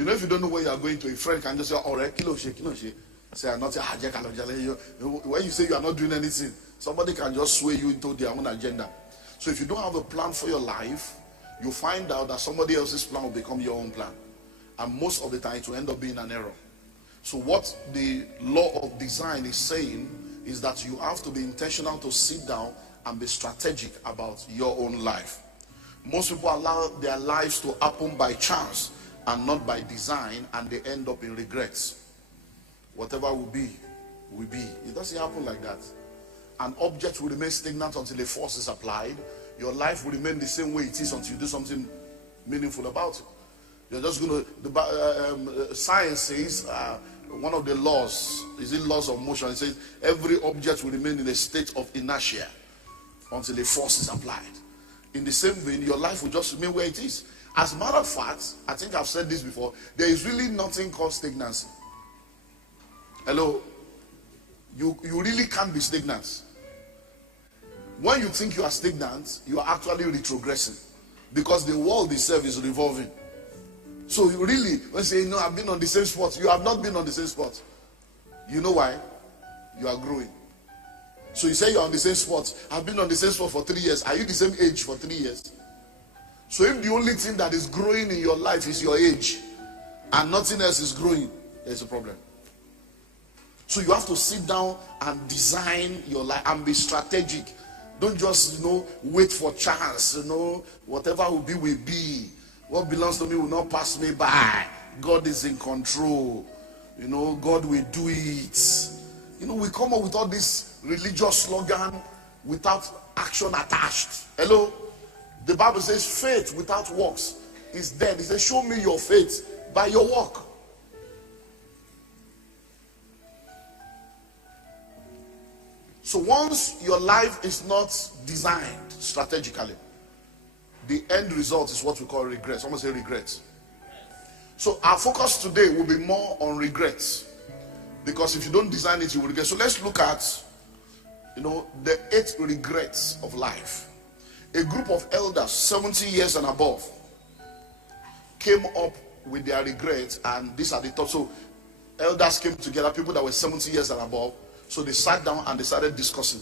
You know, if you don't know where you are going to, a friend can just say, "Oh, kilo she." Say, "I'm not." When you say you are not doing anything, somebody can just sway you into their own agenda. So if you don't have a plan for your life, you find out that somebody else's plan will become your own plan, and most of the time it will end up being an error. So what the law of design is saying is that you have to be intentional to sit down and be strategic about your own life. Most people allow their lives to happen by chance and not by design, and they end up in regrets. Whatever will be, will be. It doesn't happen like that. An object will remain stagnant until a force is applied. Your life will remain the same way it is until you do something meaningful about it. You're just going to, science says, one of the laws, is it laws of motion? It says every object will remain in a state of inertia until a force is applied. In the same vein, your life will just remain where it is. As a matter of fact, I think I've said this before, there is really nothing called stagnancy. Hello? You really can't be stagnant. When you think you are stagnant, you are actually retrogressing, because the world itself is revolving. So you really, when you say, "No, I've been on the same spot," you have not been on the same spot. You know why? You are growing. So you say you're on the same spot. I've been on the same spot for 3 years. Are you the same age for 3 years? So if the only thing that is growing in your life is your age and nothing else is growing, there's a problem. So you have to sit down and design your life and be strategic. Don't just, wait for chance. Whatever will be, will be. What belongs to me will not pass me by. God is in control. God will do it. We come up with all this religious slogan without action attached. Hello? The Bible says faith without works is dead. It says, show me your faith by your work. So once your life is not designed strategically, the end result is what we call regret. Someone say regret. So our focus today will be more on regrets, because if you don't design it, you will regret. So let's look at, the 8 regrets of life. A group of elders, 70 years and above, came up with their regrets, and these are the top. So elders came together, people that were 70 years and above. So they sat down and they started discussing.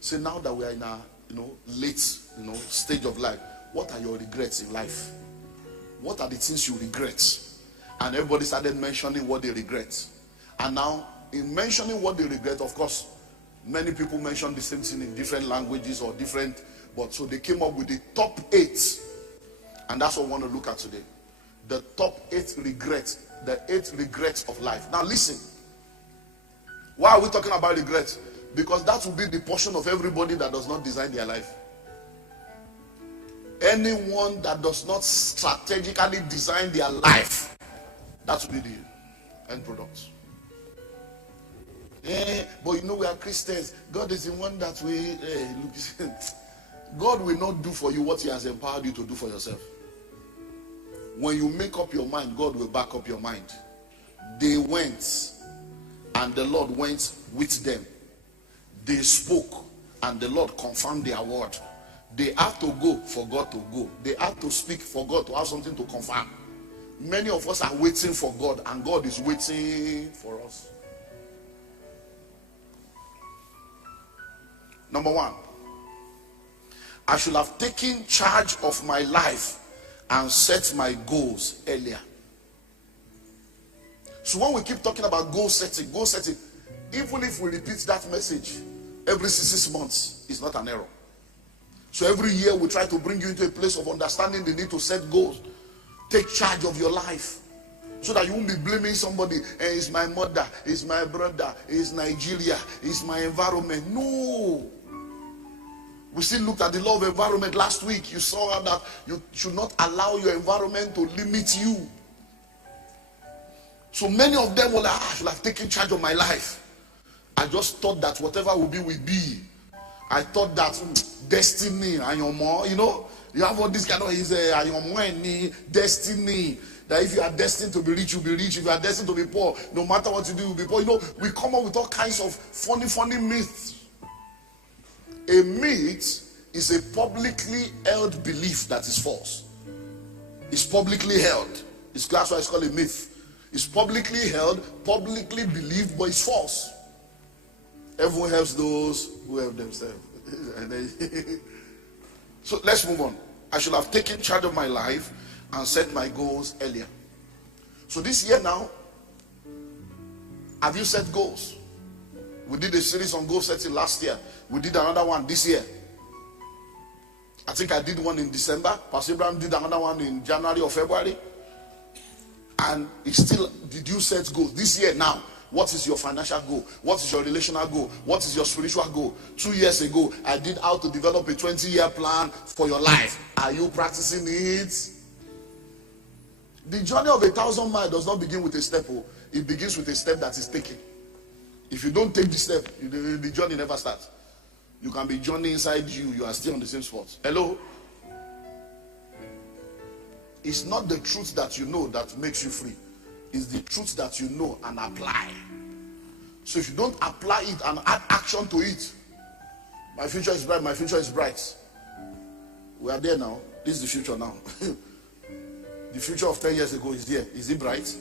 Say, now that we are in a late stage of life, what are your regrets in life? What are the things you regret? And everybody started mentioning what they regret. And now, in mentioning what they regret, of course, many people mention the same thing in different languages or different, but so they came up with the top 8. And that's what we want to look at today. The top 8 regrets, the 8 regrets of life. Now listen. Why are we talking about regret? Because that will be the portion of everybody that does not design their life. Anyone that does not strategically design their life, that will be the end product. But we are Christians. God is the one that we look. God will not do for you what he has empowered you to do for yourself. When you make up your mind, God will back up your mind. They went, and the Lord went with them. They spoke, and the Lord confirmed their word. They have to go for God to go. They have to speak for God to have something to confirm. Many of us are waiting for God, and God is waiting for us. Number 1, I should have taken charge of my life and set my goals earlier. So when we keep talking about goal setting, even if we repeat that message every 6 months, it's not an error. So every year we try to bring you into a place of understanding the need to set goals. Take charge of your life, so that you won't be blaming somebody. Hey, it's my mother, it's my brother, it's Nigeria, it's my environment. No. We still looked at the law of environment last week. You saw that you should not allow your environment to limit you. So many of them were like, I should have taken charge of my life. I just thought that whatever will be, will be. I thought that destiny and your more, you have all this kind of destiny. That if you are destined to be rich, you'll be rich. If you are destined to be poor, no matter what you do, you'll be poor. We come up with all kinds of funny myths. A myth is a publicly held belief that is false. It's publicly held. That's why it's called a myth. It's publicly held, publicly believed, but it's false. Everyone helps those who help themselves. So let's move on. I should have taken charge of my life and set my goals earlier. So this year now, have you set goals? We did a series on goal setting last year. We did another one this year. I think I did one in December. Pastor Abraham did another one in January or February. And it's still, did you set goals? This year now, what is your financial goal? What is your relational goal? What is your spiritual goal? 2 years ago, I did how to develop a 20-year plan for your life. Are you practicing it? The journey of 1,000 miles does not begin with a step. It begins with a step that is taken. If you don't take the step, the journey never starts. You can be journeying inside you. You are still on the same spot. Hello? It's not the truth that you know that makes you free. It's the truth that you know and apply. So if you don't apply it and add action to it, my future is bright, my future is bright. We are there now. This is the future now. The future of 10 years ago is there. Is it bright?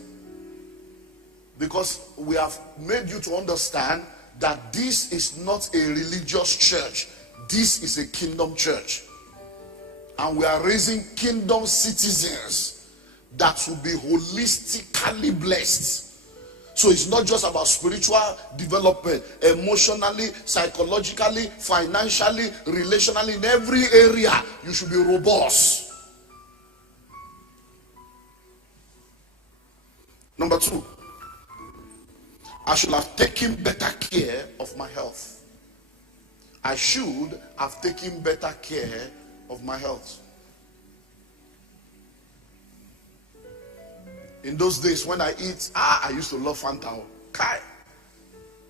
Because we have made you to understand that this is not a religious church. This is a kingdom church. And we are raising kingdom citizens that will be holistically blessed. So it's not just about spiritual development, emotionally, psychologically, financially, relationally, in every area you should be robust. Number 2, I should have taken better care of my health. I should have taken better care of my health. In those days when I eat, I used to love Fanta. Kai.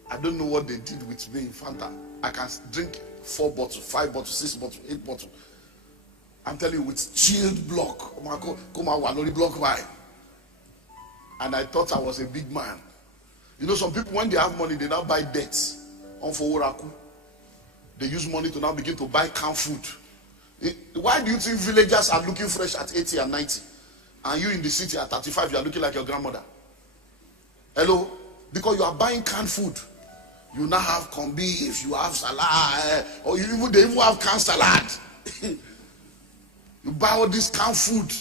I don't know what they did with me in Fanta. I can drink 4 bottles, 5 bottles, 6 bottles, 8 bottles. I'm telling you, with chilled block. And I thought I was a big man. You know, some people, when they have money, they now buy debts. They use money to now begin to buy canned food. Why do you think villagers are looking fresh at 80 and 90? And you in the city at 35, you are looking like your grandmother? Hello? Because you are buying canned food. You now have corned beef, you have salad, or they even have canned salad. You buy all this canned food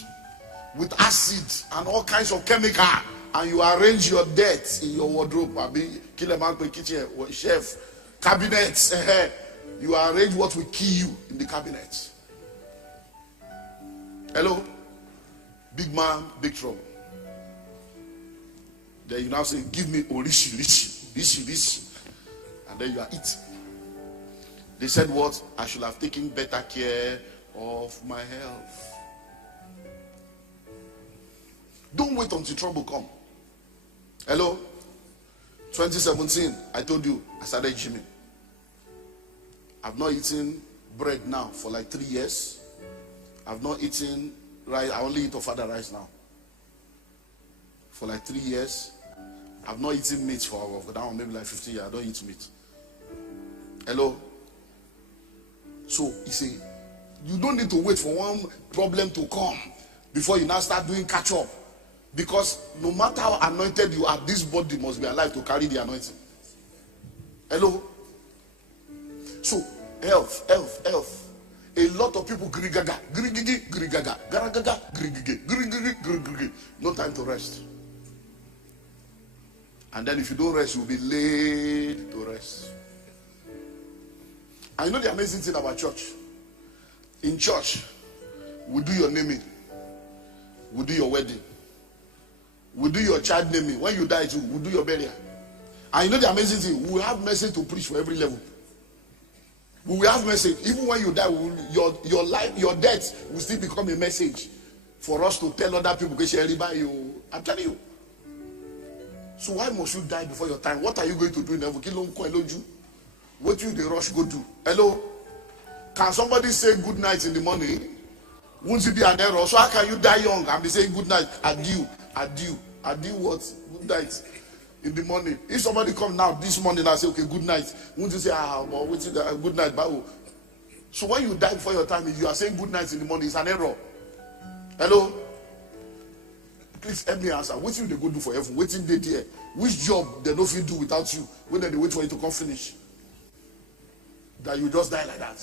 with acid and all kinds of chemical, and you arrange your debt in your wardrobe. Kitchen, chef, cabinets. You arrange what will kill you in the cabinet. Hello? Big man, big trouble. Then you now say, give me rishi. And then you are eating. They said what? I should have taken better care of my health. Don't wait until trouble come. Hello? 2017, I told you, I started gymming. I've not eaten bread now for like 3 years. I've not eaten rice. I only eat ofada rice now. For like 3 years. I've not eaten meat for that one, maybe like 15 years. I don't eat meat. Hello? So, you see, you don't need to wait for one problem to come before you now start doing catch up. Because no matter how anointed you are, this body must be alive to carry the anointing. Hello? So, health. A lot of people grigaga. No time to rest. And then if you don't rest, you'll be laid to rest. And you know the amazing thing about church? In church, we do your naming. We do your wedding. We do your child naming. When you die too, we do your burial. And you know the amazing thing? We have message to preach for every level. We will have message. Even when you die, your life, your death will still become a message for us to tell other people. I'm telling you. So why must you die before your time? What are you going to do in heaven? What you the rush go do? Hello? Can somebody say good night in the morning? Won't it be an error? So how can you die young and be saying good night? Adieu what? Good night in the morning. If somebody come now this morning and say okay good night, won't you say good night? So when you die before your time, you are saying good night in the morning, it's an error. Hello? Please help me answer. What will they go do for heaven? Waiting day there. Which job they don't feel do without you? When they wait for you to come finish? That you just die like that.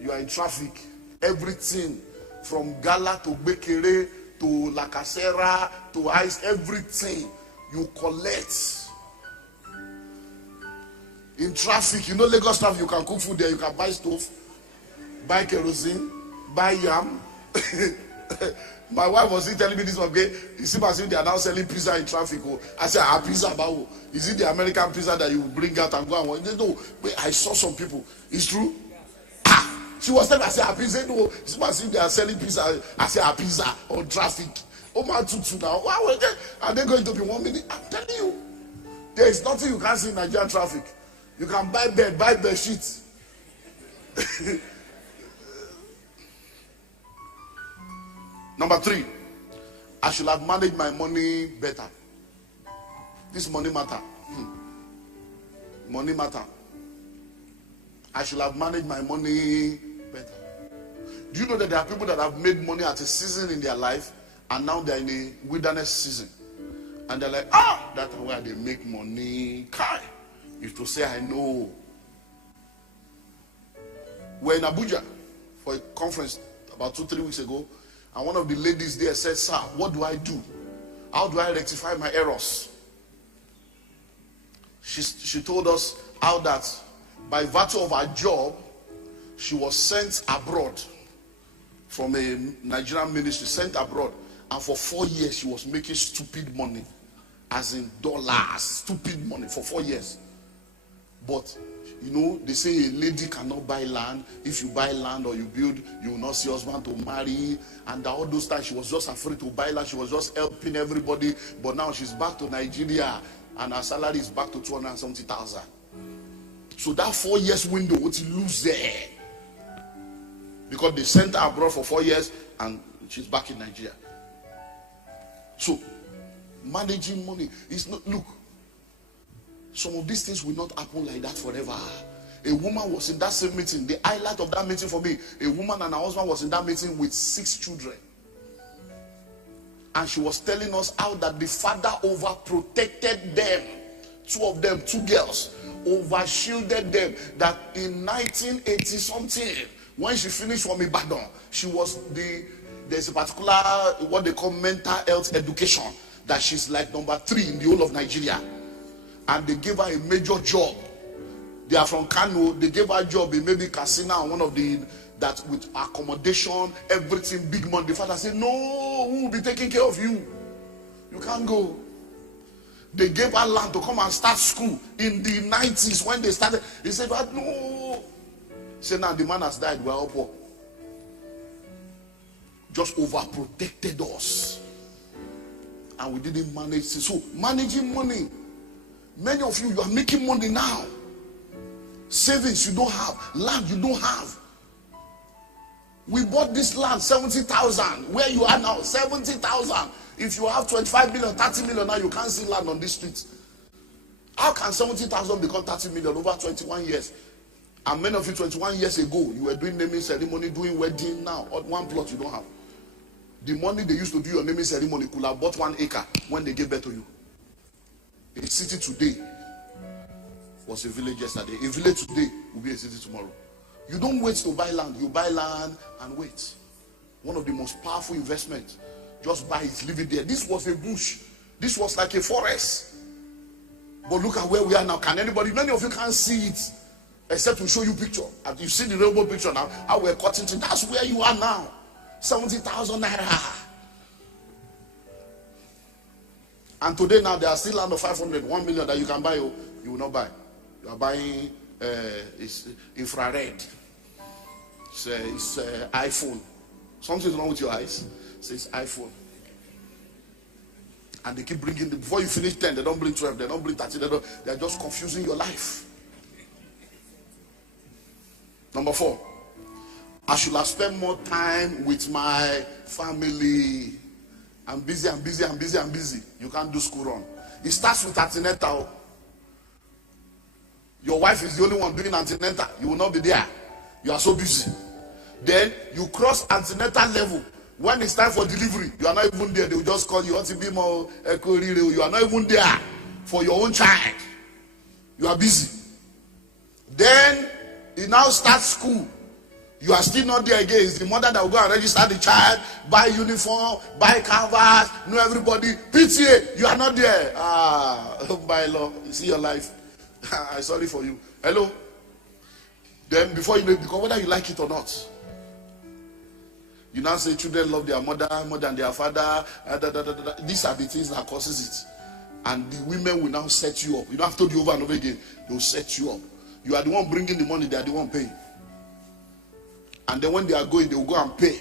You are in traffic. Everything from Gala to Bekere to La Casera to Ice, everything you collect. In traffic, you know Lagos traffic, you can cook food there, you can buy stove, buy kerosene, buy yam. My wife was telling me this one day. You see, they are now selling pizza in traffic. Oh. I said, pizza, bao. Is it the American pizza that you bring out and go and want? No, wait, I saw some people. It's true. She was telling me, I said, pizza. No, it's they are selling pizza. I said, pizza on traffic. Oh my tutu now. Why are they going to be 1 minute? I'm telling you, there is nothing you can't see in Nigerian traffic. You can buy bed sheets. Number 3, I should have managed my money better. This money matter. Money matter. I should have managed my money better. Do you know that there are people that have made money at a season in their life and now they're in a wilderness season? And they're like, that's where they make money. Kai. If to say I know. We're in Abuja for a conference about 2-3 weeks ago. And one of the ladies there said, sir, what do I do? How do I rectify my errors? She told us how that by virtue of her job, she was sent abroad from a Nigerian ministry, sent abroad. And for 4 years, she was making stupid money. As in dollars, stupid money for 4 years. But you know, they say a lady cannot buy land. If you buy land or you build, you will not see husband to marry. And all those times she was just afraid to buy land. She was just helping everybody. But now she's back to Nigeria and her salary is back to 270,000. So that 4 years window, what you lose there? Because they sent her abroad for 4 years and she's back in Nigeria. So managing money is not, look, some of these things will not happen like that forever. A woman was in that same meeting. The highlight of that meeting for me, a woman and her husband was in that meeting with 6 children. And she was telling us how that the father overprotected them. 2 of them, 2 girls, overshielded them. That in 1980 something, when she finished from Ibadan, she was there's a particular, what they call mental health education, that she's like number 3 in the whole of Nigeria. And they gave her a major job. They are from Kano. They gave her a job in maybe Casina and one of the, that with accommodation, everything, big money. The father said, no, who will be taking care of you? You can't go. They gave her land to come and start school in the 90s when they started. He said, but no. He said, now the man has died. We're all poor. Just overprotected us. And we didn't manage. So managing money. Many of you are making money now. Savings you don't have. Land you don't have. We bought this land 70,000. Where you are now, 70,000. If you have 25 million, 30 million now, you can't see land on this street. How can 70,000 become 30 million over 21 years? And many of you 21 years ago, you were doing naming ceremony, doing wedding. Now, on one plot you don't have. The money they used to do your naming ceremony could have bought 1 acre when they gave birth to you. A city today was a village yesterday. A village today will be a city tomorrow. You don't wait to buy land. You buy land and wait. One of the most powerful investments. Just buy it, leave it there. This was a bush. This was like a forest. But look at where we are now. Can anybody, many of you can't see it. Except to show you picture. You see the railroad picture now. How we're cutting through. That's where you are now. 70,000 naira. And today now there are still land of 500, 1 million that you can buy. You will not buy. You are buying it's infrared. It's iPhone. Something's wrong with your eyes. It's iPhone. And they keep bringing, before you finish 10, they don't bring 12, they don't bring 30, they're just confusing your life. Number 4, I should have spent more time with my family. I'm busy, I'm busy, I'm busy, I'm busy. You can't do school run. It starts with antenatal. Your wife is the only one doing antenatal. You will not be there. You are so busy. Then you cross antenatal level When it's time for delivery, you are not even there. They will just call you. You are not even there for your own child. You are busy. Then you now start school. You are still not there again. It's the mother that will go and register the child, buy uniform, buy canvas, know everybody. PTA, you are not there. By law, you see your life. I'm sorry for you. Hello? Then before you know it, because whether you like it or not, you now say children love their mother more than their father. These are the things that causes it. And the women will now set you up. You don't have to do over and over again. They will set you up. You are the one bringing the money. They are the one paying. And then when they are going, they will go and pay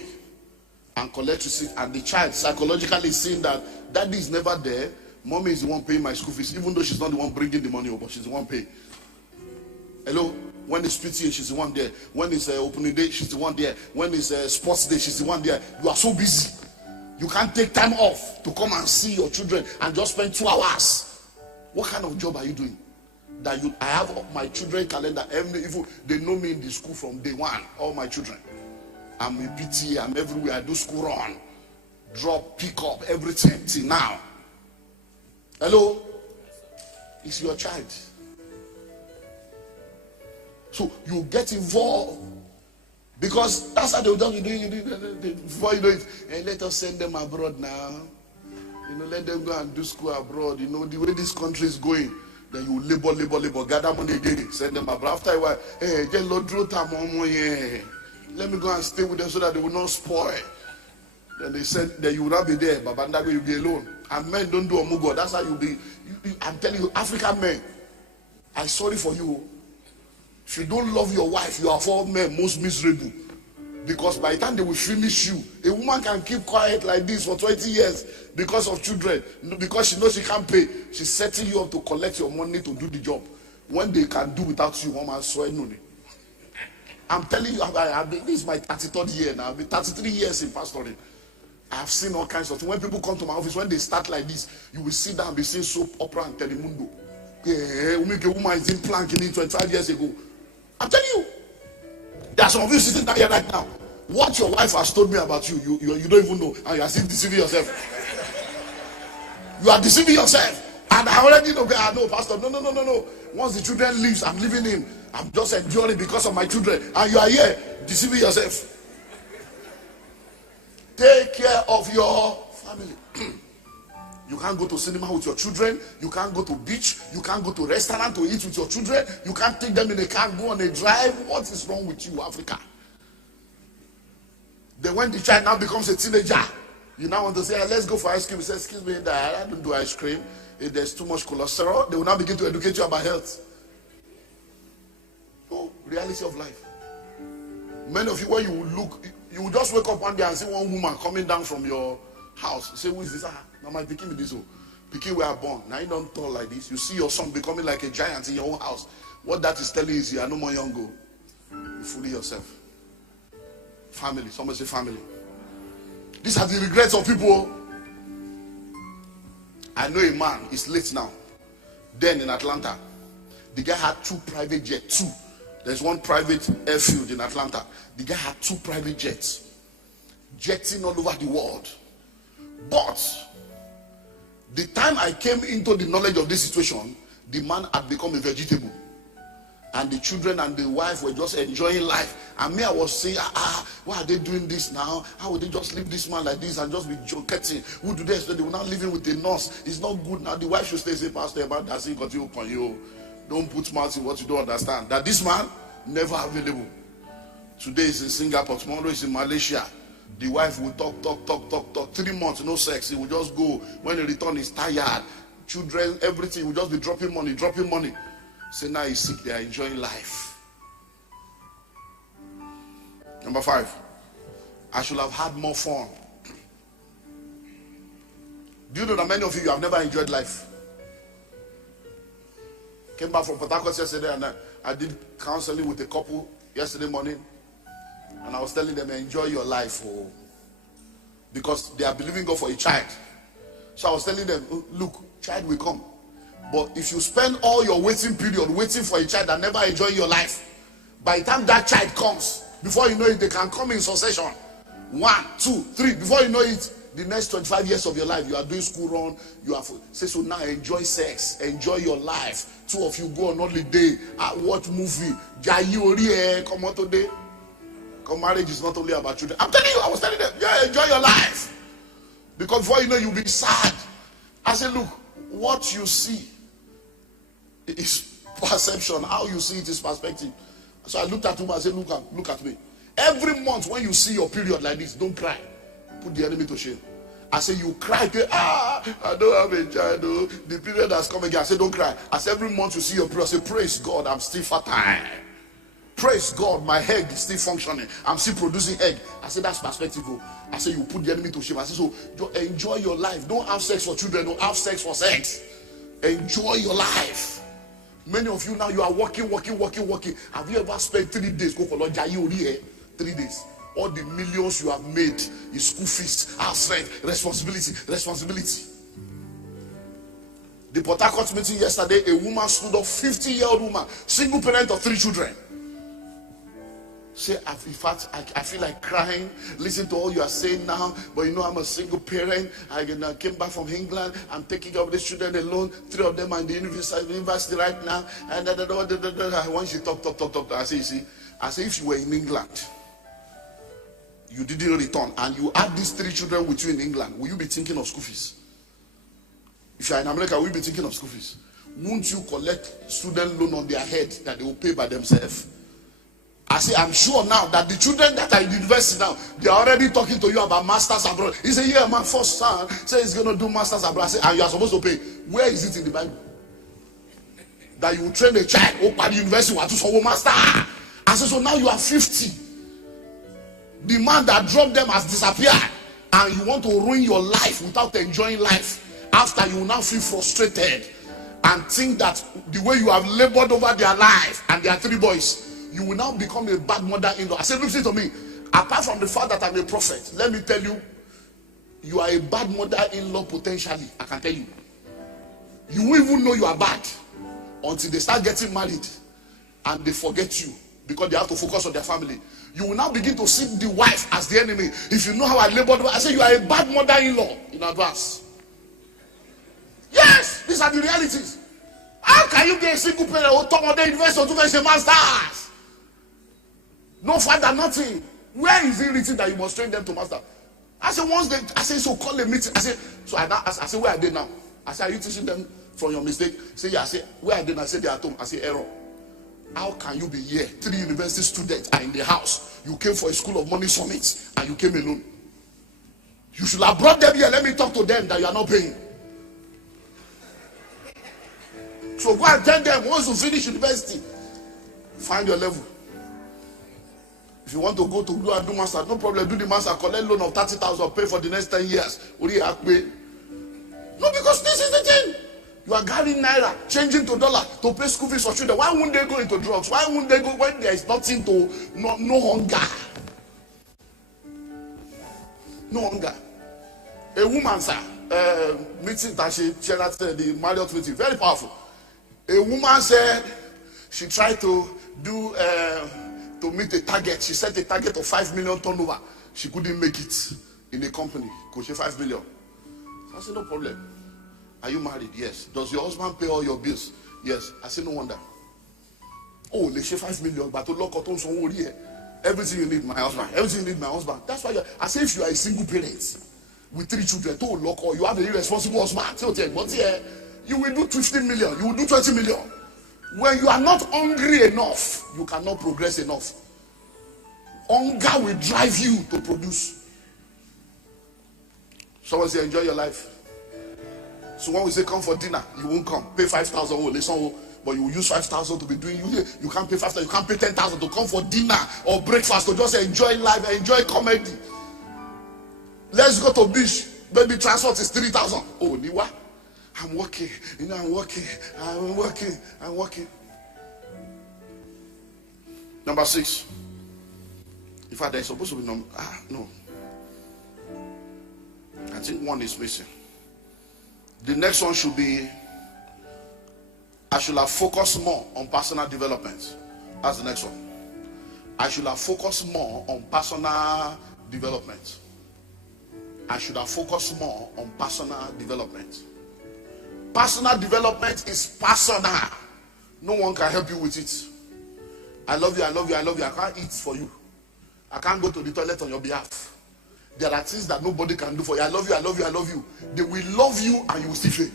and collect receipt. And the child psychologically is seeing that daddy is never there. Mommy is the one paying my school fees, even though she's not the one bringing the money over. She's the one paying. Hello? When it's PTA, she's the one there. When it's opening day, she's the one there. When it's sports day, she's the one there. You are so busy. You can't take time off to come and see your children and just spend 2 hours. What kind of job are you doing? I have my children calendar. Even they know me in the school from day one. All my children. I'm in PTA. I'm everywhere. I do school run, drop, pick up, everything till now. Hello? It's your child. So you get involved because that's how they will tell you before you know it. Hey, let us send them abroad now. Let them go and do school abroad. The way this country is going. Then you labor, gather money again, send them abroad. After a while, hey, let me go and stay with them so that they will not spoil. Then they said that you will not be there, but Bandago you'll be alone. And men don't do omugo. That's how you'll be. I'm telling you, African men, I'm sorry for you. If you don't love your wife, you are for men most miserable. Because by the time they will finish you, a woman can keep quiet like this for 20 years because of children. Because she knows she can't pay. She's setting you up to collect your money to do the job. When they can do without you, woman swear no. I'm telling you, this is my 33rd year now. I've been 33 years in pastoring. I've seen all kinds of things. When people come to my office, when they start like this, you will sit down and be seeing soap opera and Telemundo. Yeah, we make a woman is in planking 25 years ago. I'm telling you. There are some of you sitting down here right now. What your wife has told me about you, you don't even know. And you are still deceiving yourself. You are deceiving yourself. And I already know, no, Pastor, no. Once the children leave, I'm leaving him. I'm just enduring because of my children. And you are here deceiving yourself. Take care of your family. You can't go to cinema with your children. You can't go to beach. You can't go to restaurant to eat with your children. You can't take them in a car and go on a drive. What is wrong with you, Africa? Then when the child now becomes a teenager, you now want to say, let's go for ice cream. He says, excuse me, Dad, I don't do ice cream. If there's too much cholesterol, they will now begin to educate you about health. Oh, reality of life. Many of you, when you look, you will just wake up one day and see one woman coming down from your house. You say, who is this? Now my pikin with this. Pikin we are born. Now you don't talk like this. You see your son becoming like a giant in your own house. What that is telling you is you are no more younger. You fool yourself. Family. Somebody say family. These are the regrets of people. I know a man, he's late now. Then in Atlanta, the guy had 2 private jets. 2. There's one private airfield in Atlanta. The guy had 2 private jets. Jetting all over the world. But the time I came into the knowledge of this situation, the man had become a vegetable. And the children and the wife were just enjoying life. And me, I was saying, why are they doing this now? How would they just leave this man like this and just be joking? Who do they expect? They will not live in with a nurse. It's not good now. The wife should stay, say, Pastor, about that thing continue upon you. Don't put mouth in what you don't understand. That this man, never available. Today is in Singapore, tomorrow is in Malaysia. The wife will talk. 3 months, no sex. He will just go. When he return, he's tired. Children, everything, will just be dropping money. Say now he's sick, they are enjoying life. Number 5, I should have had more fun. Do you know that many of you have never enjoyed life? Came back from Port Harcourt yesterday and I did counseling with a couple yesterday morning. And I was telling them, enjoy your life. Because they are believing God for a child. So I was telling them, look, child will come. But if you spend all your waiting period waiting for a child and never enjoy your life, by the time that child comes, before you know it, they can come in succession. 1, 2, 3. Before you know it, the next 25 years of your life, you are doing school run. You have say so now. Enjoy sex, enjoy your life. 2 of you go on holiday, watch movie. Come on today. Because marriage is not only about children. I'm telling you, I was telling them, yeah, enjoy your life. Because before you know, you'll be sad. I said, look, what you see is perception. How you see it is perspective. So I looked at him and I said, look at me. Every month when you see your period like this, don't cry. Put the enemy to shame. I say you cry. I don't have a child. Oh. The period has come again. I say don't cry. I say every month you see your period, I say praise God, I'm still fertile. Praise God, my egg is still functioning. I'm still producing egg. I say that's perspective. Oh. I say you put the enemy to shame. I say so enjoy your life. Don't have sex for children. Don't have sex for sex. Enjoy your life. Many of you now, you are working. Have you ever spent 3 days? Go for lunch. 3 days. All the millions you have made is school fees, house rent, responsibility. The Port Harcourt meeting yesterday, a woman stood up, 50-year-old woman, single parent of 3 children. Say, in fact, I feel like crying. Listen to all you are saying now. But you know, I'm a single parent. I came back from England. I'm taking care of these children alone. 3 of them are in the university right now. And once you talk, I say, you see, I say, if you were in England, you didn't return, and you had these 3 children with you in England, will you be thinking of school fees? If you are in America, will you be thinking of school fees? Won't you collect student loan on their head that they will pay by themselves? I say, I'm sure now that the children that are in the university now, they are already talking to you about masters abroad. He said, yeah, my first son says he's going to do masters abroad. I say, and you are supposed to pay. Where is it in the Bible? That you will train a child, open the university, want to solve master. I said, so now you are 50. The man that dropped them has disappeared. And you want to ruin your life without enjoying life. After you will now feel frustrated and think that the way you have labored over their life and their 3 boys, you will now become a bad mother-in-law. I said, listen to me. Apart from the fact that I'm a prophet, let me tell you, you are a bad mother-in-law potentially. I can tell you. You won't even know you are bad until they start getting married and they forget you because they have to focus on their family. You will now begin to see the wife as the enemy. If you know how I labored, I say you are a bad mother-in-law in advance. Yes, these are the realities. How can you get a single parent who talk about the investor to finish a master's? No father, nothing. Where is it written that you must train them to master? I said, so call a meeting. I said, where are they now? I said, are you teaching them from your mistake? Say, yeah. I said, where are they now? I said, they are at home. I said, error. How can you be here? 3 university students are in the house. You came for a school of money summit and you came alone. You should have brought them here. Let me talk to them that you are not paying. So go and tell them once you finish university, find your level. If you want to go and do master, no problem. Do the master, collect loan of 30,000, pay for the next 10 years. No, because this is the thing. You are carrying naira, changing to dollar to pay school fees for children. Why wouldn't they go into drugs? Why wouldn't they go when there is nothing to no hunger? No hunger. A woman, sir, meeting that she shared at the Marriott meeting, very powerful. A woman said she tried to do to meet a target. She set a target of 5 million turnover. She couldn't make it in a company. Could she 5 million? So I said, no problem. Are you married? Yes. Does your husband pay all your bills? Yes. I said, no wonder. Oh, let's say 5 million, but to lock on some here. Everything you need, my husband. Everything you need, my husband. That's why I say if you are a single parent with 3 children, to lock or you have a irresponsible husband, but you will do 15 million, you will do 20 million. When you are not hungry enough, you cannot progress enough. Hunger will drive you to produce. Someone say, enjoy your life. So when we say come for dinner, you won't come. Pay 5,000, but you will use 5,000 to be doing you. You can't pay 5,000, you can't pay 10,000 to come for dinner or breakfast to just enjoy life, enjoy comedy. Let's go to beach. Baby transport is 3,000. Oh, Niwa. I'm working, I'm working. Number 6. In fact, there's supposed to be no. I think 1 is missing. The next one should be, I should have focused more on personal development. That's the next one. I should have focused more on personal development. I should have focused more on personal development. Personal development is personal. No one can help you with it. I love you, I love you, I love you. I can't eat for you. I can't go to the toilet on your behalf. There are things that nobody can do for you. I love you, I love you, I love you. They will love you and you will still fail.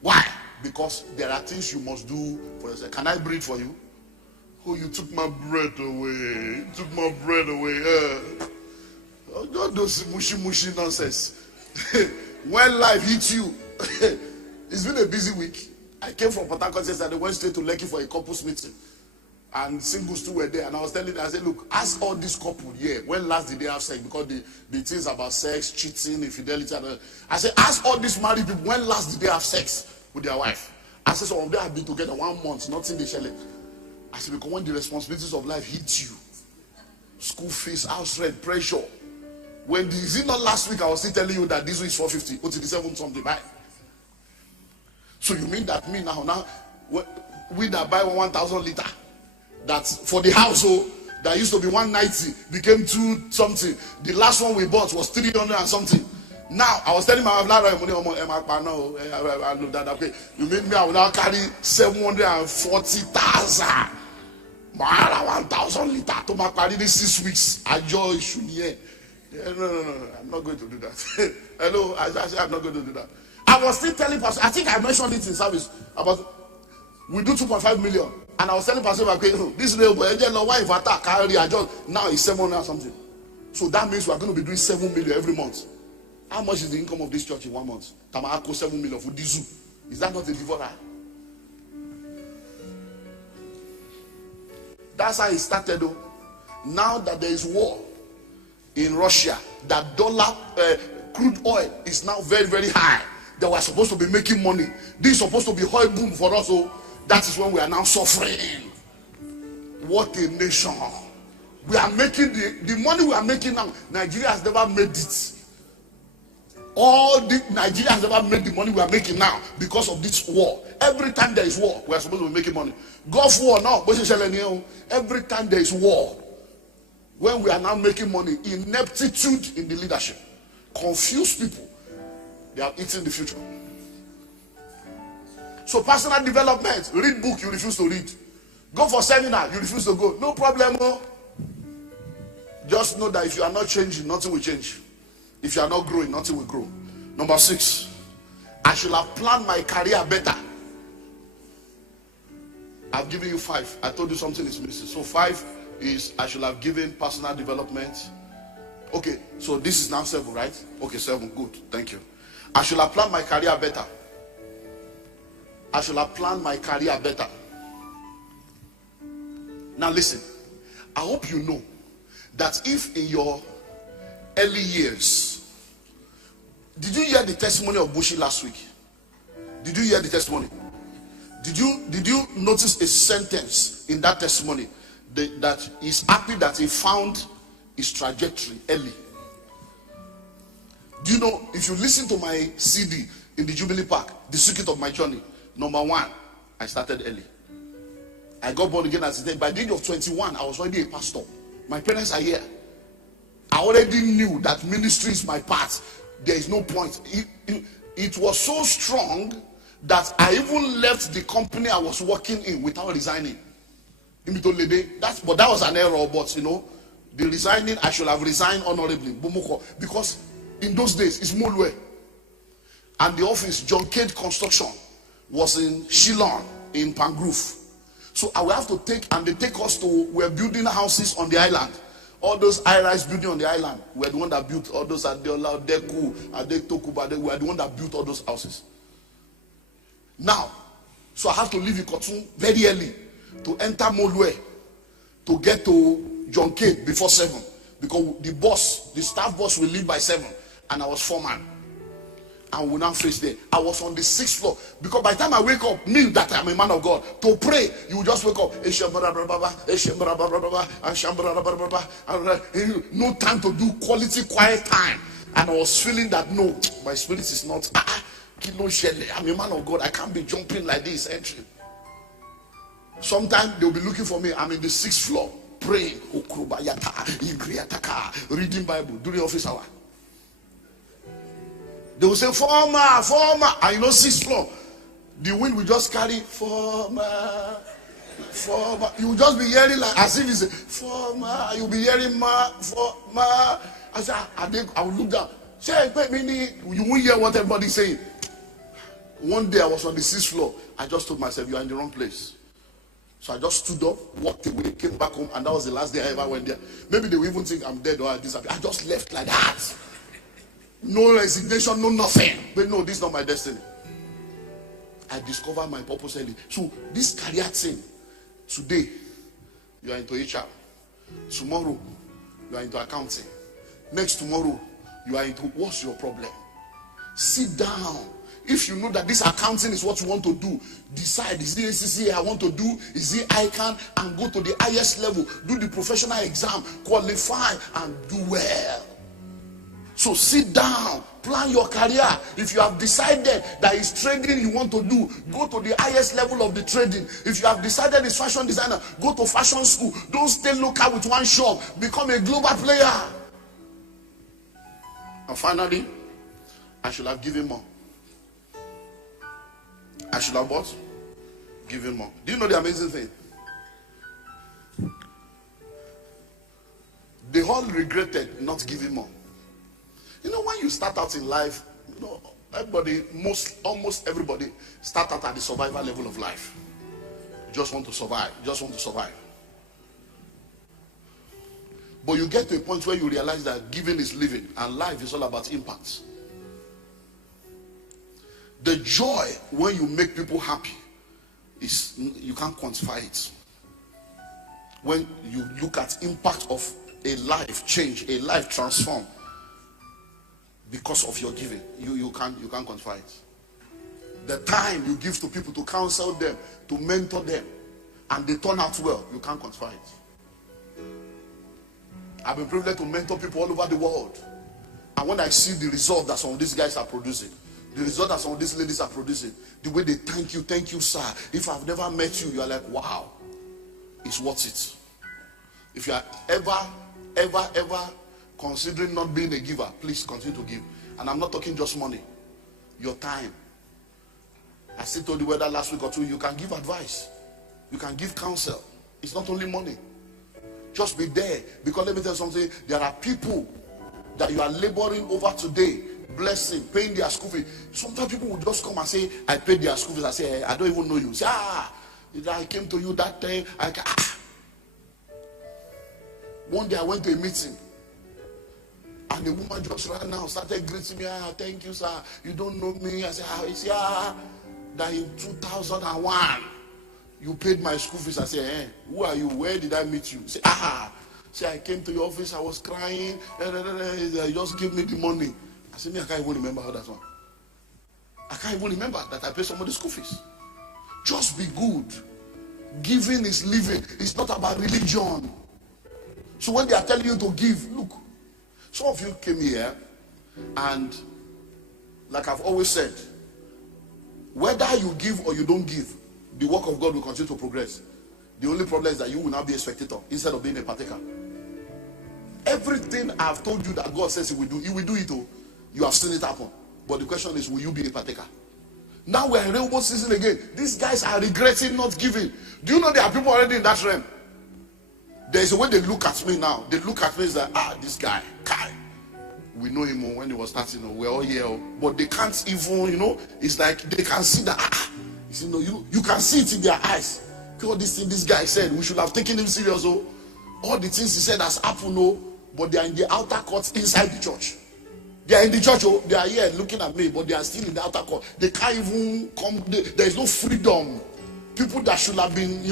Why? Because there are things you must do for yourself. Can I breathe for you? Oh, you took my bread away. You took my bread away. Don't do mushy nonsense. When life hits you, it's been a busy week. I came from Port Harcourt yesterday. I went straight to Lekki for a couples meeting. And singles too were there. And I was telling them, I said, look, ask all these couple here, when last did they have sex? Because the things about sex, cheating, infidelity. I said, ask all these married people, when last did they have sex with their wife? I said, some of them have been together 1 month, nothing they share. I said, because when the responsibilities of life hit you, school fees, house rent, pressure. Is it not last week I was still telling you that this week is 450, but it's 7 something, right? So you mean that me now, we that buy 1,000 liter, that's for the household, that used to be 190, became 2 something. The last one we bought was 300 and something. Now, I was telling my wife, okay, you mean me, I will now carry 740,000. 1,000 liter to my carry this 6 weeks. I joy should hear. No, I'm not going to do that. Hello, I said I'm not going to do that. I was still telling Pastor, I think I mentioned it in service about we do 2.5 million. And I was telling Pastor, okay, this little boy, wife attack, now it's 700 something. So that means we are going to be doing 7 million every month. How much is the income of this church in 1 month? Tamako 7 million for this zoo. Is that not a devourer? That's how it started though. Now that there is war in Russia, that crude oil is now very, very high. They were supposed to be making money. This is supposed to be oil boom for us. So that is when we are now suffering. What a nation. We are making the money we are making now. Nigeria has never made it. Nigeria has never made the money we are making now because of this war. Every time there is war, we are supposed to be making money. Gulf War now, every time there is war, when we are now making money, ineptitude in the leadership, confused people, they are eating the future. So personal development, read book, you refuse to read. Go for seminar, you refuse to go. No problem. Just know that if you are not changing, nothing will change. If you are not growing, nothing will grow. Number 6, I should have planned my career better. I've given you 5. I told you something is missing. So 5 is I should have given personal development. Okay, so this is now 7, right? Okay, 7, good, thank you. I should have planned my career better. I should have planned my career better. Now listen, I hope you know that if in your early years, did you hear the testimony of Bushi last week? Did you hear the testimony? Did you notice a sentence in that testimony that he's happy that he found his trajectory early? Do you know, if you listen to my CD in the Jubilee Park, The Secret of My Journey, number 1, I started early. I got born again as a day. By the age of 21, I was already a pastor. My parents are here. I already knew that ministry is my path. There is no point. It was so strong that I even left the company I was working in without resigning. But that was an error. But you know, the resigning, I should have resigned honorably. Because in those days, it's Mulwe. And the office, John Cade Construction, was in Shillong, in Pangrove. So I will have to take, and they take us to, we're building houses on the island. All those high-rise buildings on the island, we're the one that built all those Adeola, Deku, Adetokuba, we are the one that built all those houses. Now, so I have to leave Ikotun very early to enter Molue to get to John Cade before 7. Because the staff boss will leave by 7. And I was foreman. And we now face there. I was on the 6th floor. Because by the time I wake up, mean that I'm a man of God. To pray, you will just wake up. No time to do quality quiet time. And I was feeling that no, my spirit is not. I'm a man of God. I can't be jumping like this. Entering. Sometimes they'll be looking for me. I'm in the 6th floor. praying, reading Bible during office hour. They will say, former, and you know, 6th floor. The wind will just carry former. You will just be hearing like as if it's a former. You'll be hearing former. I said, I will look down. Say, you won't hear what everybody's saying. One day I was on the 6th floor. I just told myself, you are in the wrong place. So I just stood up, walked away, came back home, and that was the last day I ever went there. Maybe they will even think I'm dead or I disappeared. I just left like that. No resignation, no nothing. But no, this is not my destiny. I discovered my purpose early. So this career thing, today you are into HR. Tomorrow you are into accounting. Next tomorrow you are into what's your problem? Sit down. If you know that this accounting is what you want to do, decide, is it ACCA I want to do? Is it ICANN? And go to the highest level. Do the professional exam, qualify, and do well. So sit down, plan your career. If you have decided that it's trading you want to do, go to the highest level of the trading. If you have decided it's fashion designer, go to fashion school. Don't stay local with one shop. Become a global player. And finally, I should have given more. I should have what? Given more. Do you know the amazing thing? They all regretted not giving more. You know, when you start out in life, you know, everybody, almost everybody start out at the survival level of life. You just want to survive. You just want to survive. But you get to a point where you realize that giving is living and life is all about impact. The joy when you make people happy is, you can't quantify it. When you look at impact of a life change, a life transform because of your giving, you can't quantify it. The time you give to people to counsel them, to mentor them, and they turn out well, you can't quantify it. I've been privileged to mentor people all over the world, and when I see the result that some of these guys are producing, the result that some of these ladies are producing, the way they thank you sir, if I've never met you, you are like, wow, it's worth it. If you are ever considering not being a giver, please continue to give. And I'm not talking just money, your time. I still told you whether last week or two, you can give advice, you can give counsel. It's not only money. Just be there, because let me tell you something, there are people that you are laboring over today, blessing, paying their school fees. Sometimes people will just come and say, I paid their school fees. I say, hey, I don't even know you. Say, I came to you that day. One day I went to a meeting, and the woman just ran out, started greeting me. Thank you, sir. You don't know me. I said, that in 2001 you paid my school fees. I said, hey, who are you? Where did I meet you? Say, I came to your office. I was crying. You just give me the money. I said, I can't even remember how that one. I can't even remember that I paid somebody's school fees. Just be good. Giving is living. It's not about religion. So when they are telling you to give, look, some of you came here, and like I've always said, whether you give or you don't give, the work of God will continue to progress. The only problem is that you will now be a spectator instead of being a partaker. Everything I've told you that God says he will do it. You have seen it happen. But the question is, will you be a partaker? Now we're in rainbow season again. These guys are regretting not giving. Do you know there are people already in that realm? There is a way they look at me now. They look at me and say, this guy, Kai. We know him when he was starting. We're all here. But they can't even, it's like they can see that. You can see it in their eyes. All this thing this guy said, we should have taken him serious. All the things he said has happened. But they are in the outer courts inside the church. They are in the church. They are here looking at me, but they are still in the outer court. They can't even come. There is no freedom. People that should have been,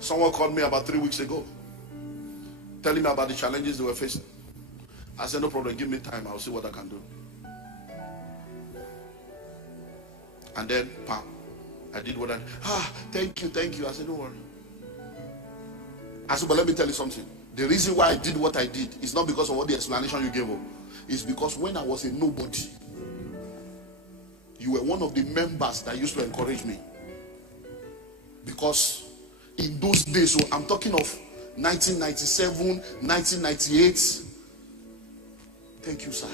Someone called me about 3 weeks ago, telling me about the challenges they were facing. I said, no problem, give me time, I'll see what I can do. And then, I did what I did. Thank you. I said, don't worry. I said, but let me tell you something. The reason why I did what I did is not because of all the explanation you gave. It's because when I was a nobody, you were one of the members that used to encourage me. Because in those days, so I'm talking of 1997, 1998. Thank you, sir.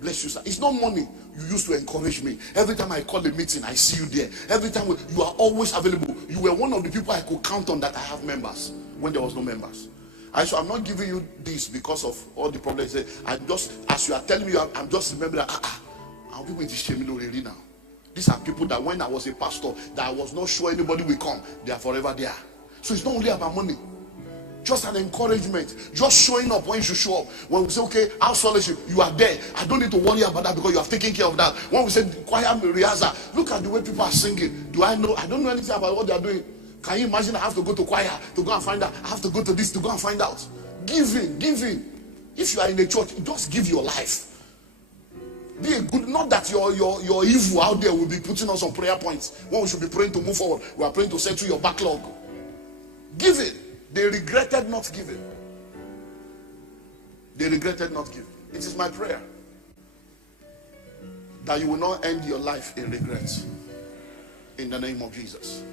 Bless you, sir. It's not money. You used to encourage me. Every time I call a meeting, I see you there. Every time you are always available. You were one of the people I could count on that I have members when there was no members. So I'm not giving you this because of all the problems. I'm just, as you are telling me, I'm just remembering that I'll be with Shemilo really now. These are people that when I was a pastor, that I was not sure anybody will come. They are forever there. So it's not only about money. Just an encouragement. Just showing up when you should show up. When we say, okay, house fellowship, you are there. I don't need to worry about that because you have taken care of that. When we say choir rehearsal, look at the way people are singing. I don't know anything about what they are doing. Can you imagine I have to go to choir to go and find out? I have to go to this to go and find out. Giving. If you are in a church, just give your life. Be a good, not that your evil out there will be putting us on prayer points. When we should be praying to move forward, we are praying to settle your backlog. Give it. They regretted not giving. They regretted not giving. It is my prayer that you will not end your life in regret. In the name of Jesus.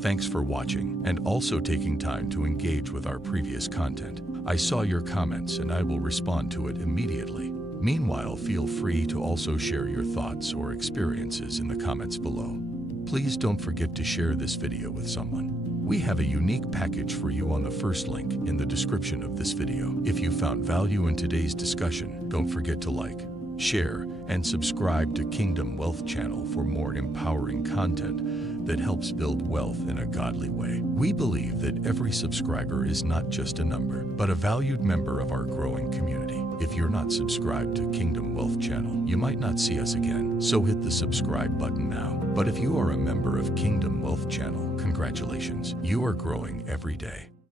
Thanks for watching and also taking time to engage with our previous content. I saw your comments and I will respond to it immediately. Meanwhile, feel free to also share your thoughts or experiences in the comments below. Please don't forget to share this video with someone. We have a unique package for you on the first link in the description of this video. If you found value in today's discussion, don't forget to like, share, and subscribe to Kingdom Wealth Channel for more empowering content that helps build wealth in a godly way. We believe that every subscriber is not just a number, but a valued member of our growing community. If you're not subscribed to Kingdom Wealth Channel, you might not see us again, so hit the subscribe button now. But if you are a member of Kingdom Wealth Channel, congratulations, you are growing every day.